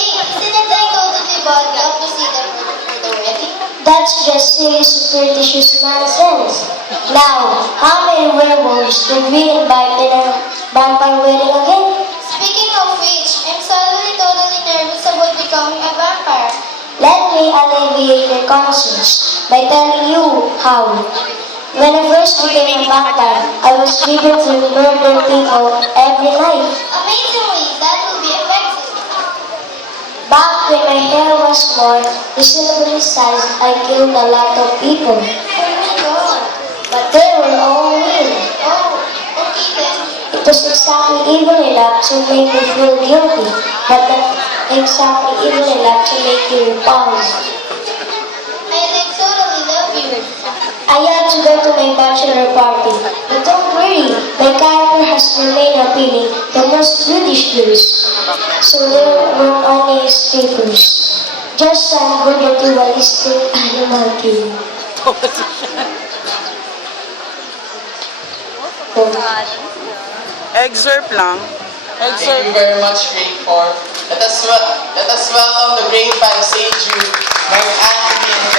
isn't it like totally bad luck to see them for the wedding? That's just silly superstitious nonsense. Now, how many werewolves did we invite in our vampire wedding again? Speaking of which, I'm suddenly totally nervous about becoming a vampire. Let me alleviate your conscience by telling you how. When I first became a vampire, I was driven to murder people every night. Amazingly, that will be effective. Back when my hair was more reasonably sized, I killed a lot of people. Oh my god. But they were all mean. Oh, okay then. It was exactly evil enough to make me feel guilty, but not exactly evil enough to make you repulsed. I like totally love you. I had to go to my bachelor party, but don't worry, my character has remained appealing the most British years, so there were only escapers. Just some good ritualistic animal killing. Excerpt lang. Thank you very much, grade 4. Let us welcome the grade 5 St. Jude, Mark Anthony and